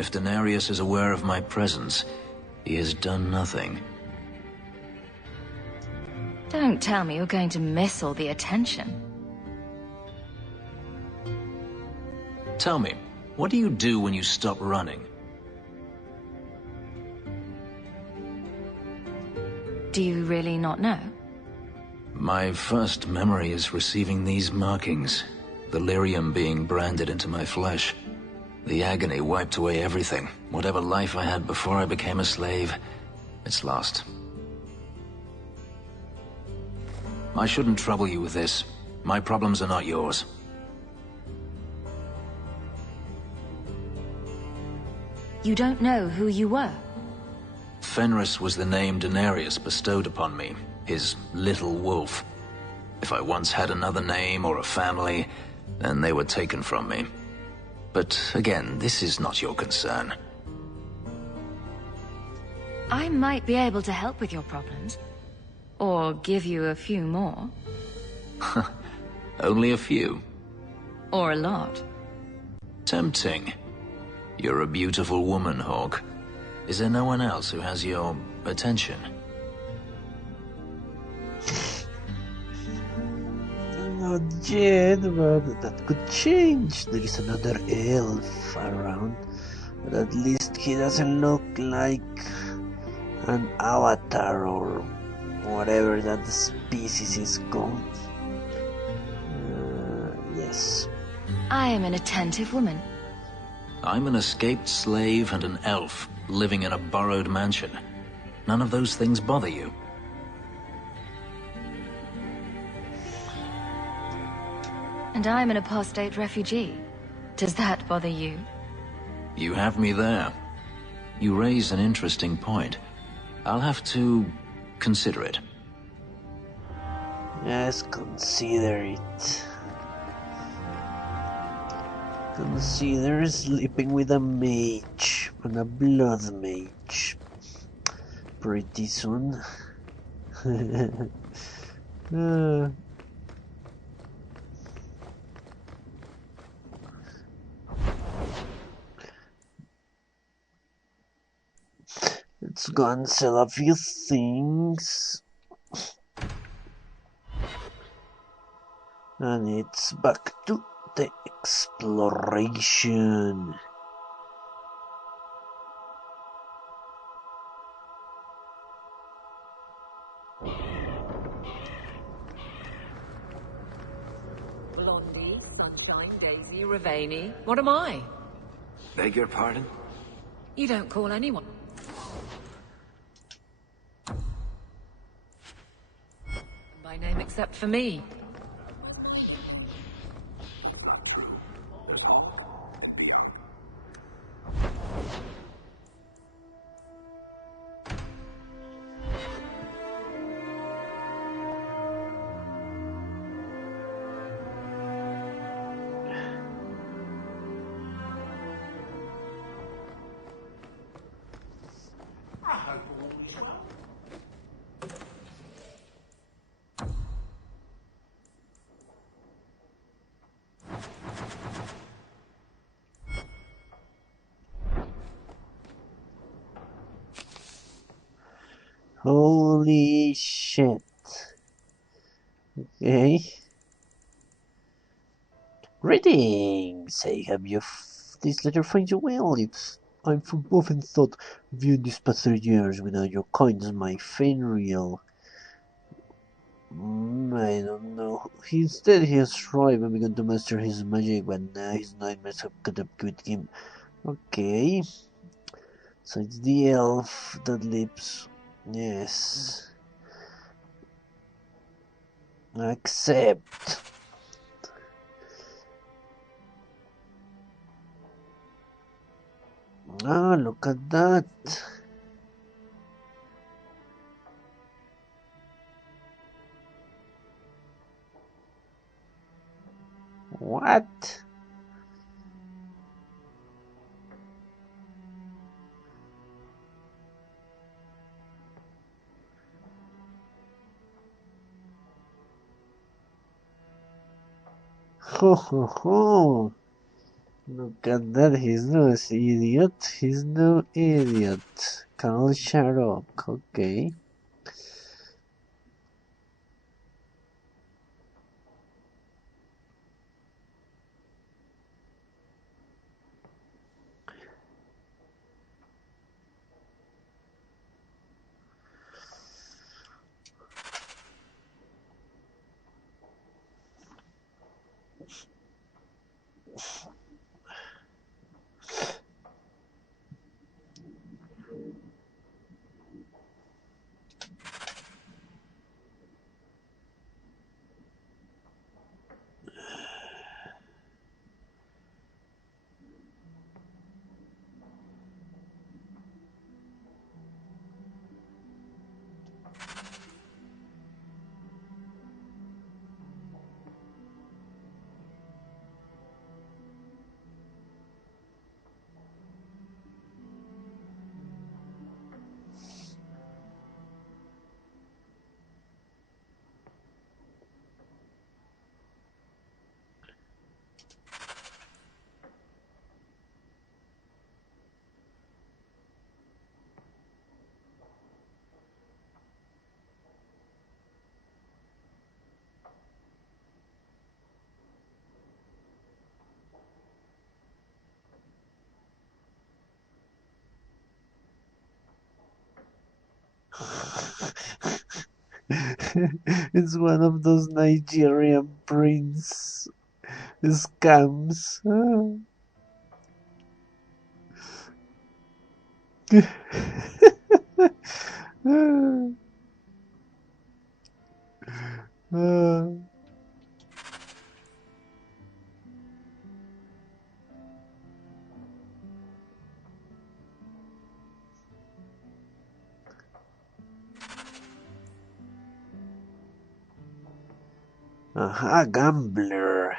If Denarius is aware of my presence, he has done nothing. Don't tell me you're going to miss all the attention. Tell me, what do you do when you stop running? Do you really not know? My first memory is receiving these markings, the lyrium being branded into my flesh. The agony wiped away everything. Whatever life I had before I became a slave, it's lost. I shouldn't trouble you with this. My problems are not yours. You don't know who you were? Fenris was the name Denarius bestowed upon me, his little wolf. If I once had another name or a family, then they were taken from me. But again, this is not your concern. I might be able to help with your problems. Or give you a few more. Only a few. Or a lot. Tempting. You're a beautiful woman, Hawk. Is there no one else who has your attention? Not yet, but that could change. There is another elf around, but at least he doesn't look like an avatar or whatever that species is called. Yes. I am an attentive woman. I'm an escaped slave and an elf living in a borrowed mansion. None of those things bother you. And I'm an apostate refugee. Does that bother you? You have me there. You raise an interesting point. I'll have to consider it. Yes, consider it. Consider sleeping with a mage, and a blood mage. Pretty soon. Let's go and sell a few things. And it's back to the exploration. Blondie, Sunshine, Daisy, Ravani. What am I? Beg your pardon? You don't call anyone by name except for me. Holy shit. Okay. Greetings! I have this letter finds you well. I'm from often thought of you these past 3 years without your kindness, my Fenrir. I don't know. Instead, he has thrived and begun to master his magic, but now his nightmares have caught up with him. Okay. So it's the elf that lives. Yes. Accept. Ah, look at that. What? Ho ho ho! Look at that, he's no idiot. He's no idiot. Carl, shut up, okay. It's one of those Nigerian prince scams. Aha, gambler.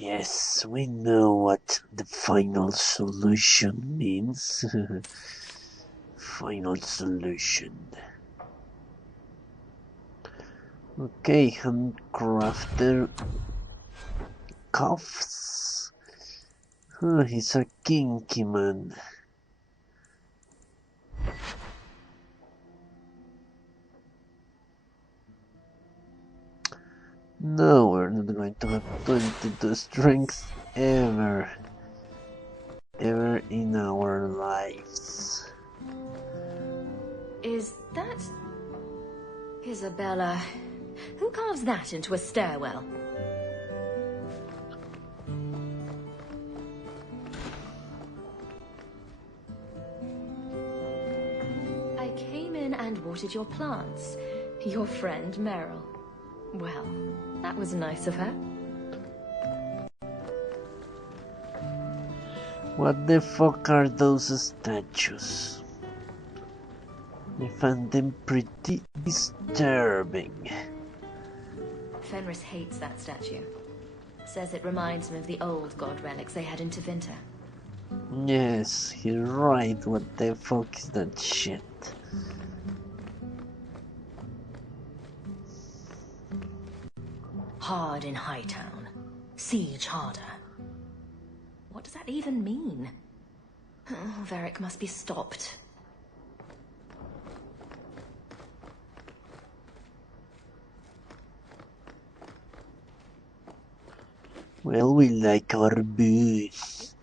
Yes, we know what the final solution means. Final solution. Okay, handcrafted cuffs. Oh, he's a kinky man. No, we're not going to have 22 strength ever in our lives. Is that... Isabella? Who carves that into a stairwell? I came in and watered your plants. Your friend Meryl. Well, that was nice of her. What the fuck are those statues? I find them pretty disturbing. Fenris hates that statue. Says it reminds him of the old god relics they had in Tevinter. Yes, you're right. What the fuck is that shit? Hard in Hightown. Siege harder. What does that even mean? Oh, Varric must be stopped. Well, we like our booze.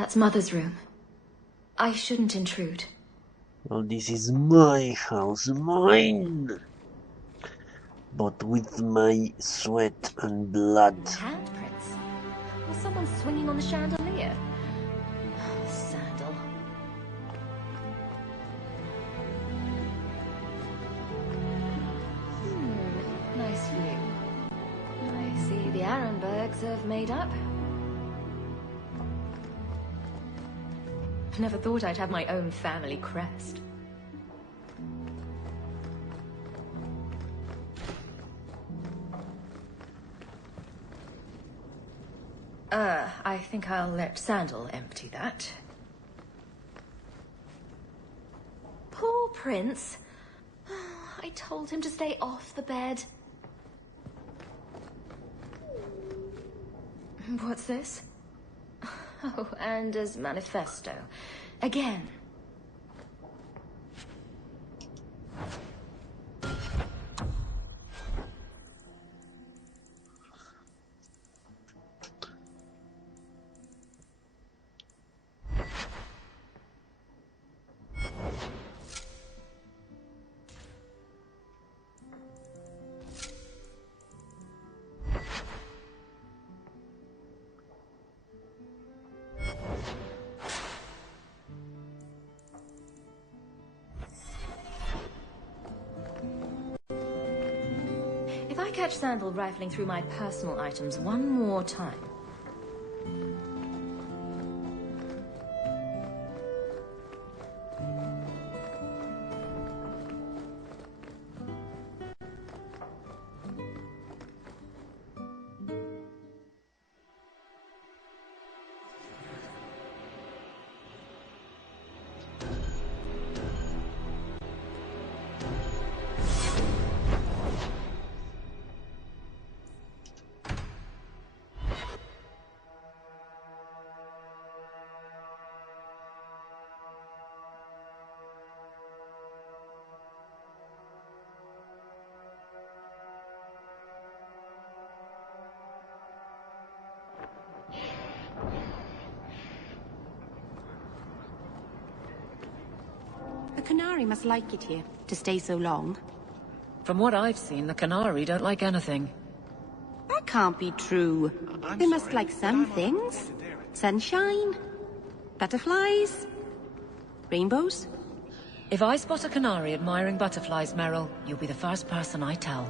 That's Mother's room. I shouldn't intrude. Well, this is my house, mine! But with my sweat and blood. Handprints? Was someone swinging on the chandelier? Sandal. Nice view. I see the Arenbergs have made up. Never thought I'd have my own family crest. I think I'll let Sandal empty that. Poor Prince. I told him to stay off the bed. What's this? Oh, Anders' manifesto. Again. If I catch Sandal rifling through my personal items one more time... The Canary must like it here, to stay so long. From what I've seen, the Canary don't like anything. That can't be true. They must like some things. Sunshine, butterflies, rainbows. If I spot a Canary admiring butterflies, Meryl, you'll be the first person I tell.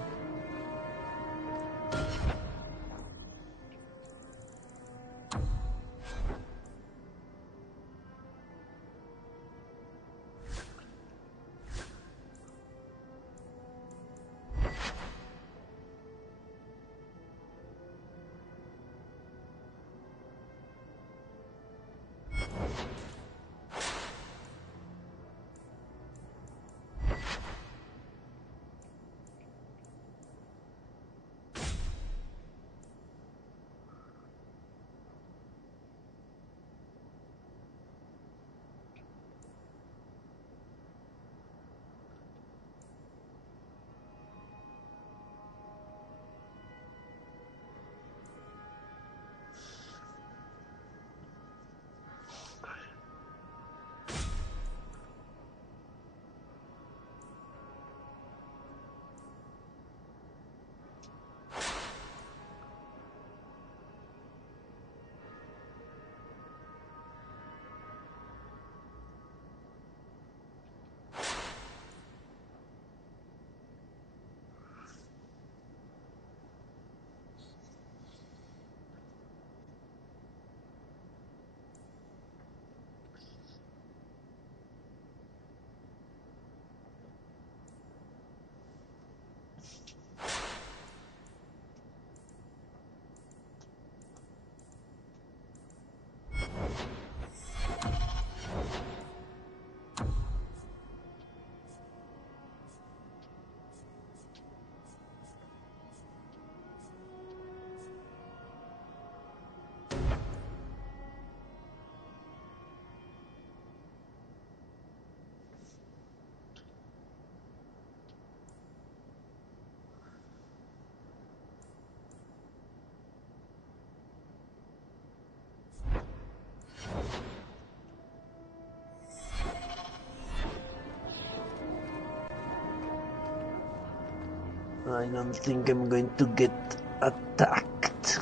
I don't think I'm going to get attacked.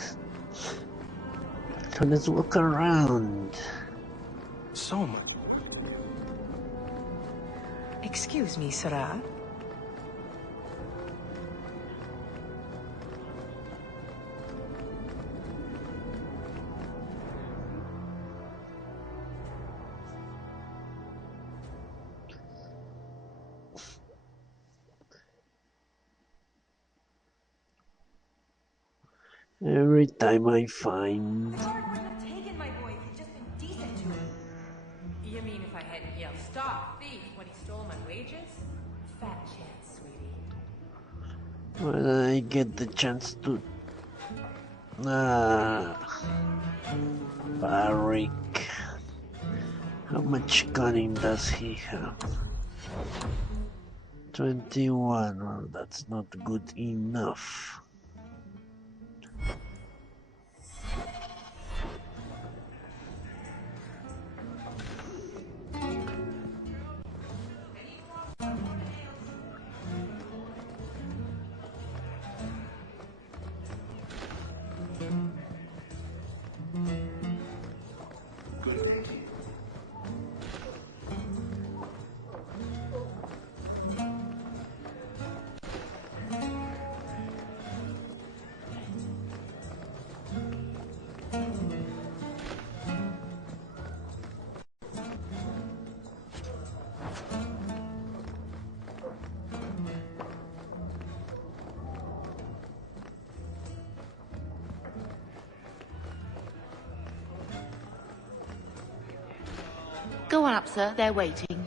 So let's walk around. Soma. Excuse me, Sarah. Every time I find... You mean if I hadn't yelled, "Stop, thief," when he stole my wages? Fat chance, sweetie. when I get the chance to... Barrick. How much cunning does he have? 21, well, that's not good enough. Go on up, sir. They're waiting.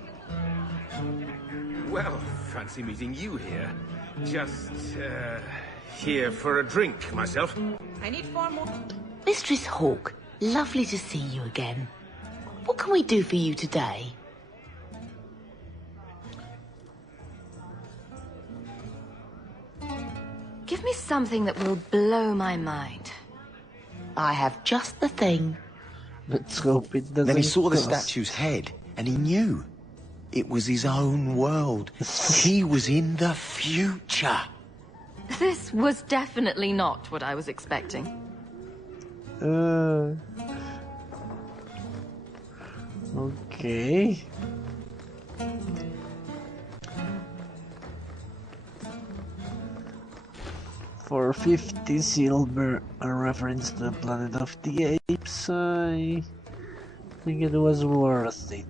Well, fancy meeting you here. Just, here for a drink, myself. I need 4 more. Mistress Hawke, lovely to see you again. What can we do for you today? Give me something that will blow my mind. I have just the thing. Let's hope it doesn't. Then he saw the cost. statue's head, and he knew. It was his own world. He was in the future. This was definitely not what I was expecting. Okay. For 50 silver, a reference to the Planet of the Apes, I think it was worth it.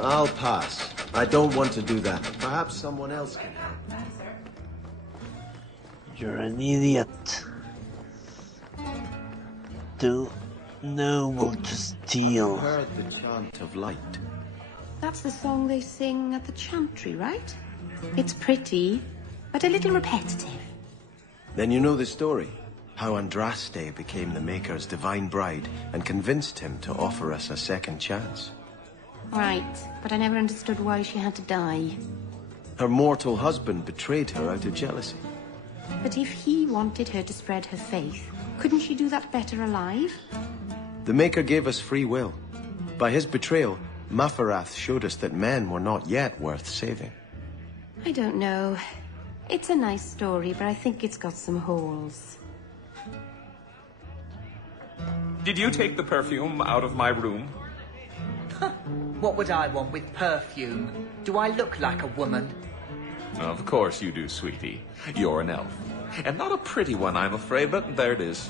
I'll pass. I don't want to do that. Perhaps someone else can help. You're an idiot. Too noble to steal. Heard the chant of light. That's the song they sing at the chantry, right? It's pretty, but a little repetitive. Then you know the story. How Andraste became the Maker's divine bride and convinced him to offer us a second chance. Right, but I never understood why she had to die. Her mortal husband betrayed her out of jealousy. But if he wanted her to spread her faith, couldn't she do that better alive? The Maker gave us free will. By his betrayal, Mafarath showed us that men were not yet worth saving. I don't know. It's a nice story, but I think it's got some holes. Did you take the perfume out of my room? What would I want with perfume? Do I look like a woman? Of course you do, sweetie. You're an elf. And not a pretty one, I'm afraid, but there it is.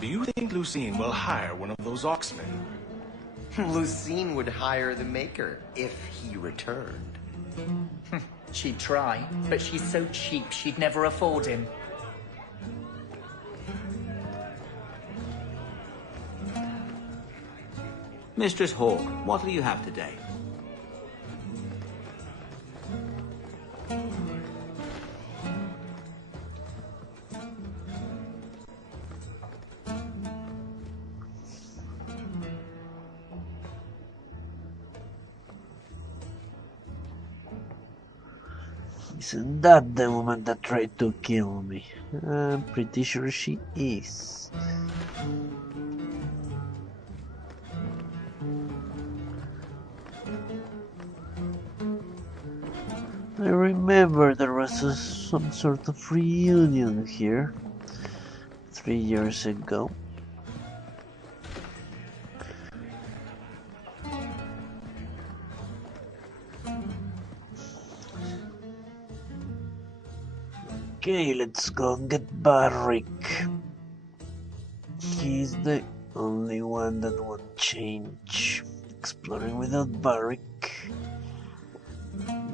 Do you think Lucine will hire one of those Oxmen? Lucine would hire the Maker if he returned. She'd try, but she's so cheap she'd never afford him. Mistress Hawke, what will you have today? Isn't that the woman that tried to kill me? I'm pretty sure she is. I remember there was some sort of reunion here 3 years ago. Okay, let's go and get Barrick. He's the only one that won't change. Exploring without Barrick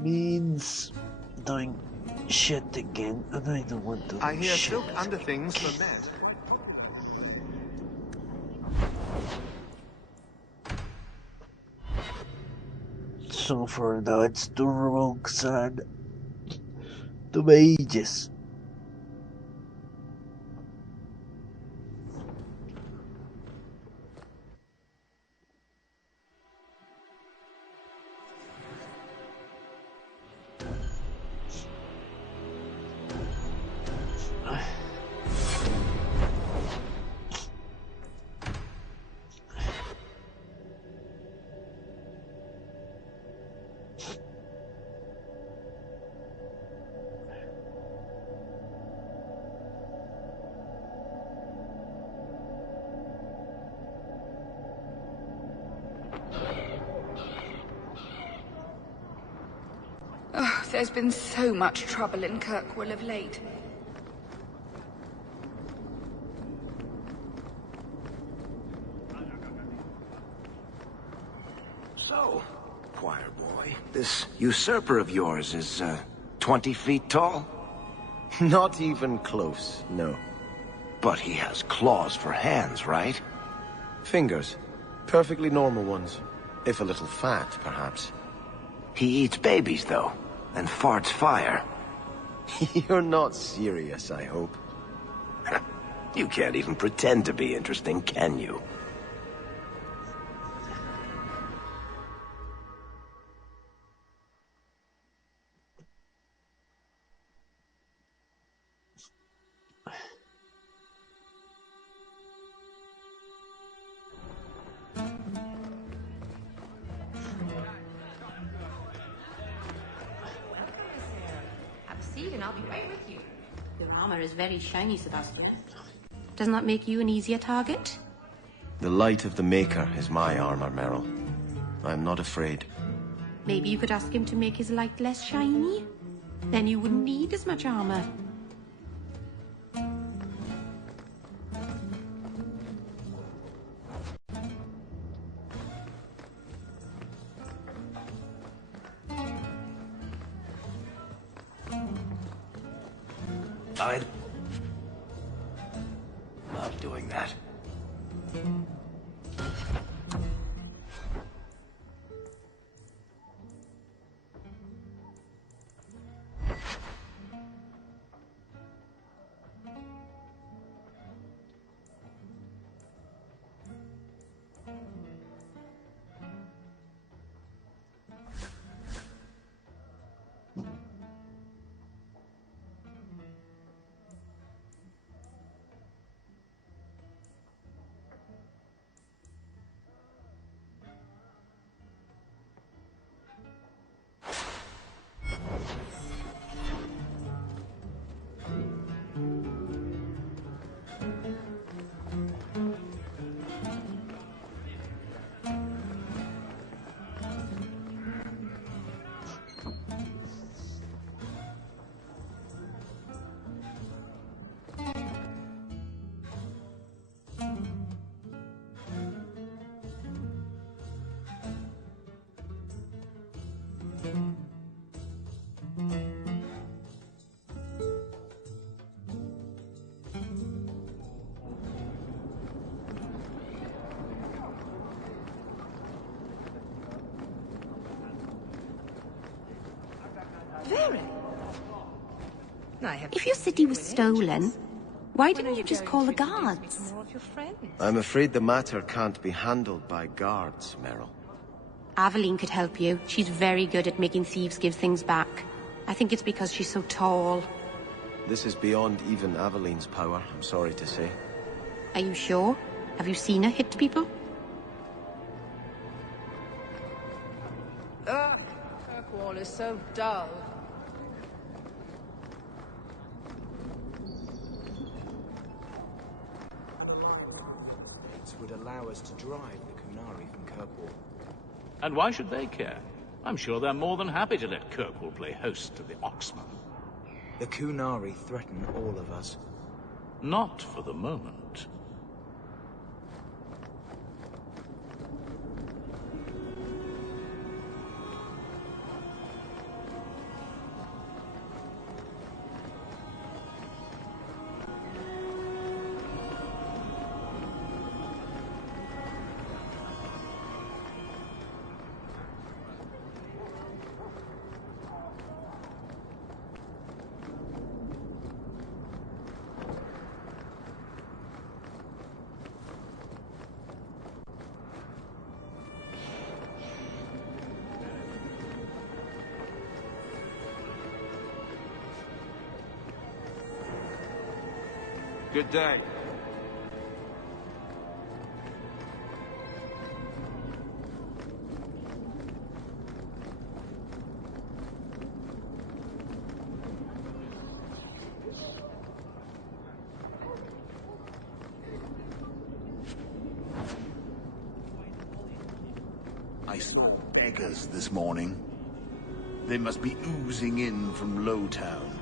means doing shit again, and I don't want to. I hear silk underthings for men. So for now, it's two rogues and two mages. Oh, there's been so much trouble in Kirkwall of late. So, choir boy, this usurper of yours is, 20 feet tall? Not even close, no. But he has claws for hands, right? Fingers. Perfectly normal ones. If a little fat, perhaps. He eats babies, though, and farts fire. You're not serious, I hope. You can't even pretend to be interesting, can you? And I'll be right with you. Your armor is very shiny, Sebastian. Doesn't that make you an easier target? The light of the Maker is my armor, Meryl. I'm not afraid. Maybe you could ask him to make his light less shiny? Then you wouldn't need as much armor. I'm not doing that. If your city was stolen, why didn't you just call the guards? I'm afraid the matter can't be handled by guards, Meryl. Aveline could help you. She's very good at making thieves give things back. I think it's because she's so tall. This is beyond even Aveline's power, I'm sorry to say. Are you sure? Have you seen her hit people? Ugh, Kirkwall is so dull. It would allow us to drive the Kunari from Kirkwall. And why should they care? I'm sure they're more than happy to let Kirkwall play host to the Oxman. The Kunari threaten all of us. Not for the moment. Good day. I saw beggars this morning. They must be oozing in from Lowtown.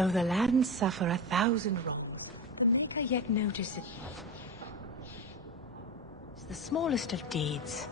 Though the land suffer 1,000 wrongs, the Maker yet notices. It's the smallest of deeds.